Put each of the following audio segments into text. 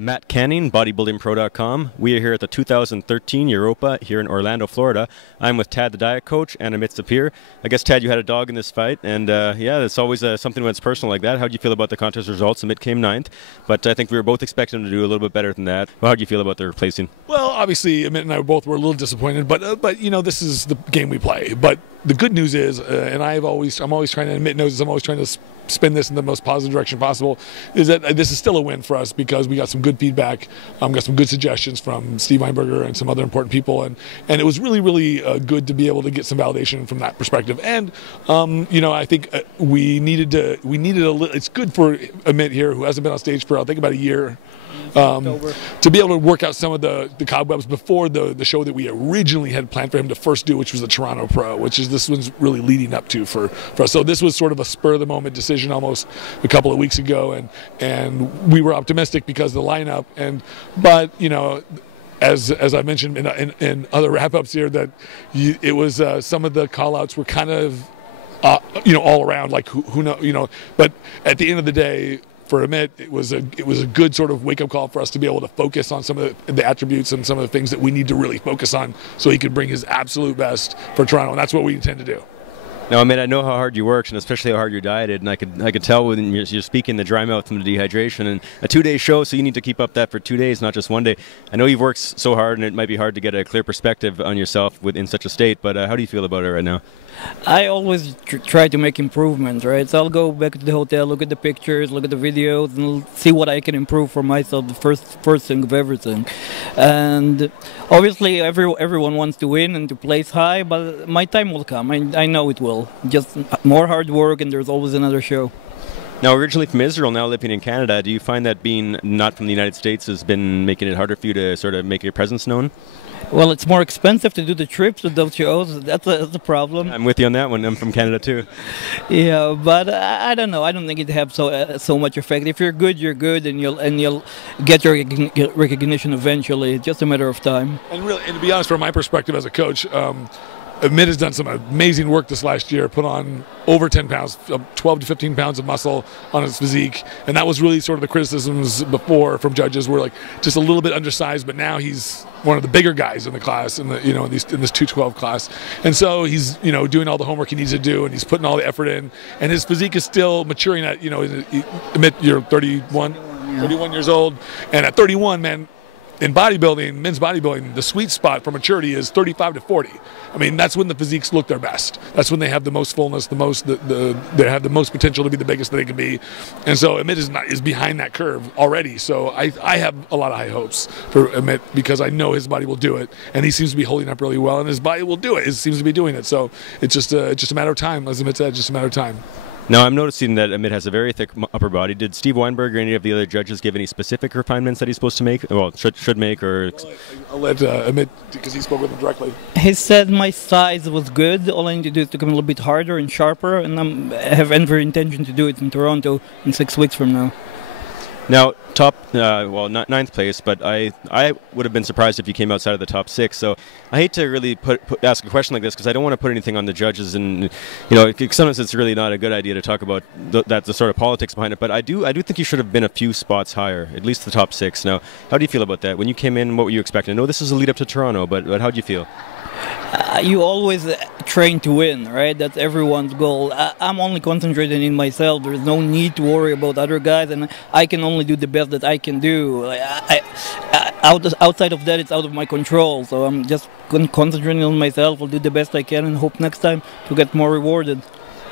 Matt Canning, bodybuildingpro.com. We are here at the 2013 Europa here in Orlando, Florida. I'm with Tad, the diet coach, and Amit Sapir. I guess, Tad, you had a dog in this fight, and yeah, it's always something when it's personal like that. How do you feel about the contest results? Amit came 9th, but I think we were both expecting him to do a little bit better than that. Well, how do you feel about their placing? Well, obviously, Amit and I both were a little disappointed, but you know, this is the game we play. But the good news is, and I'm always trying to, Amit knows this, I'm always trying to spin this in the most positive direction possible, is that this is still a win for us because we got some good feedback, got some good suggestions from Steve Weinberger and some other important people, and it was really, really good to be able to get some validation from that perspective. And you know, I think we needed a little. It's good for Amit here, who hasn't been on stage for I think about a year, to be able to work out some of the cobwebs before the show that we originally had planned for him to first do, which was the Toronto Pro, which is this one's really leading up to for us. So this was sort of a spur of the moment decision almost a couple of weeks ago, and we were optimistic because of the lineup. But you know, as I mentioned in other wrap-ups here, that it was some of the call-outs were kind of you know, all around, like who know, you know. But at the end of the day, for Amit, it was a good sort of wake-up call for us to be able to focus on some of the attributes and some of the things that we need to really focus on so he could bring his absolute best for Toronto, and that's what we intend to do. Now, Amit, I know how hard you worked, and especially how hard you dieted, and I could tell when you're speaking the dry mouth from the dehydration, and a 2-day show, so you need to keep up that for 2 days, not just 1 day. I know you've worked so hard, and it might be hard to get a clear perspective on yourself in such a state, but how do you feel about it right now? I always try to make improvements, right? So I'll go back to the hotel, look at the pictures, look at the videos, and see what I can improve for myself, the first thing of everything. And obviously everyone wants to win and to place high, but my time will come. I know it will. Just more hard work, and there's always another show. Now, originally from Israel, now living in Canada, do you find that being not from the United States has been making it harder for you to sort of make your presence known? Well, it's more expensive to do the trips with those shows. That's a problem. I'm with you on that one. I'm from Canada too. Yeah, but I don't know. I don't think it has so much effect. If you're good, and you'll get your recognition eventually. It's just a matter of time. And really, and to be honest, from my perspective as a coach, Amit has done some amazing work this last year, put on over 10 pounds, 12 to 15 pounds of muscle on his physique. And that was really sort of the criticisms before from judges were like just a little bit undersized, but now he's one of the bigger guys in the class, in this 212 class. And so he's, you know, doing all the homework he needs to do, and he's putting all the effort in. And his physique is still maturing at, you know, Amit, you're 31 years old. And at 31, man, in bodybuilding, men's bodybuilding, the sweet spot for maturity is 35 to 40. I mean, that's when the physiques look their best. That's when they have the most fullness, they have the most potential to be the biggest that they can be. And so Amit is behind that curve already. So I have a lot of high hopes for Amit because I know his body will do it, and he seems to be holding up really well, and his body will do it. It seems to be doing it. So it's just a matter of time, as Amit said, just a matter of time. Now, I'm noticing that Amit has a very thick upper body. Did Steve Weinberg or any of the other judges give any specific refinements that he's supposed to make? Well, should make, or... Well, I'll let Amit, because he spoke with him directly. He said my size was good. All I need to do is to come a little bit harder and sharper, and I have every intention to do it in Toronto in 6 weeks from now. Now, well, not 9th place, but I would have been surprised if you came outside of the top 6. So I hate to really ask a question like this because I don't want to put anything on the judges, and you know, sometimes it's really not a good idea to talk about the sort of politics behind it. But I do think you should have been a few spots higher, at least the top 6. Now, how do you feel about that? When you came in, what were you expecting? I know this is a lead up to Toronto, but how do you feel? You always train to win, right? That's everyone's goal. I'm only concentrating in myself. There's no need to worry about other guys, and I can only do the best that I can do. Outside of that, it's out of my control. So I'm just concentrating on myself. I'll do the best I can and hope next time to get more rewarded.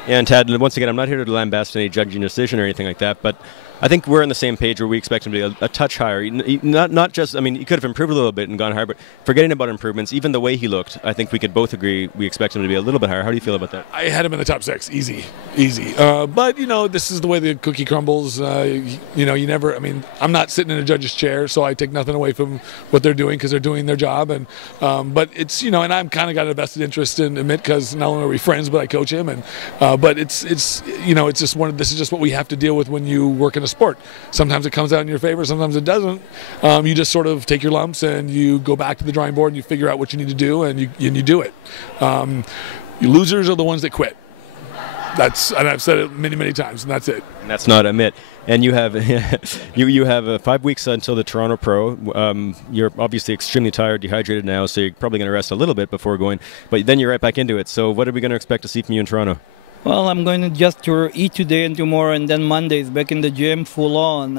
Yeah, and Tad, once again, I'm not here to lambast any judging decision or anything like that, but I think we're on the same page where we expect him to be a touch higher. Not just, I mean, he could have improved a little bit and gone higher, but forgetting about improvements, even the way he looked, I think we could both agree we expect him to be a little bit higher. How do you feel about that? I had him in the top 6, easy. But, you know, this is the way the cookie crumbles. You know, you never, I mean, I'm not sitting in a judge's chair, so I take nothing away from what they're doing because they're doing their job. And but it's, you know, and I'm kind of got a vested interest in Amit because not only are we friends, but I coach him. And but it's you know, it's just this is just what we have to deal with when you work in a sport. Sometimes it comes out in your favor, sometimes it doesn't. You just sort of take your lumps and you go back to the drawing board and you figure out what you need to do, and you do it. Losers are the ones that quit. And I've said it many times, and that's it. And that's not Amit. And you have you have 5 weeks until the Toronto Pro. You're obviously extremely tired, dehydrated now, so you're probably going to rest a little bit before going. But then you're right back into it. So what are we going to expect to see from you in Toronto? Well, I'm going to just eat today and tomorrow, and then Mondays back in the gym full on.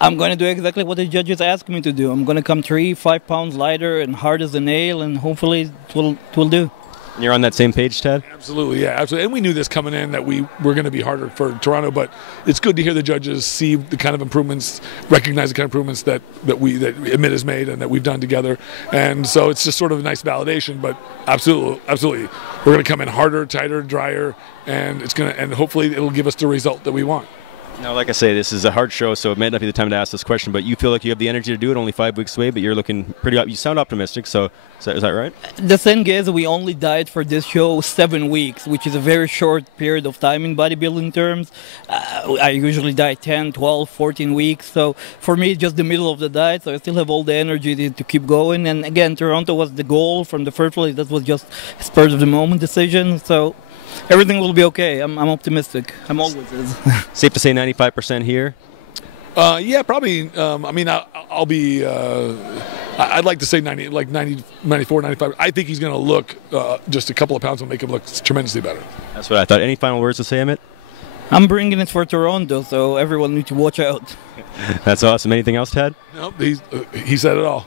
I'm going to do exactly what the judges ask me to do. I'm going to come 3-5 pounds lighter and hard as a nail, and hopefully it will do. And you're on that same page, Ted? Absolutely, yeah, absolutely. And we knew this coming in that we were going to be harder for Toronto, but it's good to hear the judges see the kind of improvements, recognize the kind of improvements that Amit has made and that we've done together. And so it's just sort of a nice validation. But absolutely, we're going to come in harder, tighter, drier, and hopefully it'll give us the result that we want. Now, like I say, this is a hard show, so it might not be the time to ask this question, but you feel like you have the energy to do it, only 5 weeks away, but you're looking pretty you sound optimistic, so is that right? The thing is, we only diet for this show 7 weeks, which is a very short period of time in bodybuilding terms. I usually diet 10, 12, 14 weeks, so for me, it's just the middle of the diet, so I still have all the energy to keep going. And again, Toronto was the goal from the first place. That was just a spur of the moment decision, so everything will be okay. I'm optimistic. I'm always is. Safe to say 95% here? Yeah, probably. I mean, I'll be. I'd like to say 90, like 90, 94, 95. I think he's going to look just a couple of pounds will make him look tremendously better. That's what I thought. Any final words to say, Amit? I'm bringing it for Toronto, so everyone needs to watch out. That's awesome. Anything else, Tad? Nope, he said it all.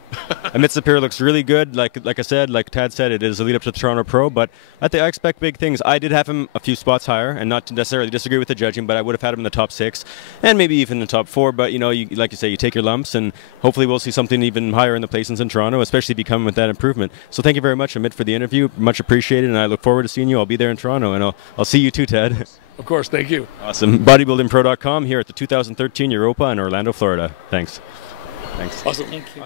Amit Sapir looks really good. Like I said, like Tad said, it is a lead up to the Toronto Pro, but I expect big things. I did have him a few spots higher, and not to necessarily disagree with the judging, but I would have had him in the top 6, and maybe even the top 4. But like you say, you take your lumps, and hopefully we'll see something even higher in the placings in Toronto, especially if you come with that improvement. So thank you very much, Amit, for the interview. Much appreciated, and I look forward to seeing you. I'll be there in Toronto, and I'll see you too, Ted. Of course, thank you. Awesome. BodybuildingPro.com here at the 2013 Europa in Orlando, Florida. Thanks. Awesome. Thank you.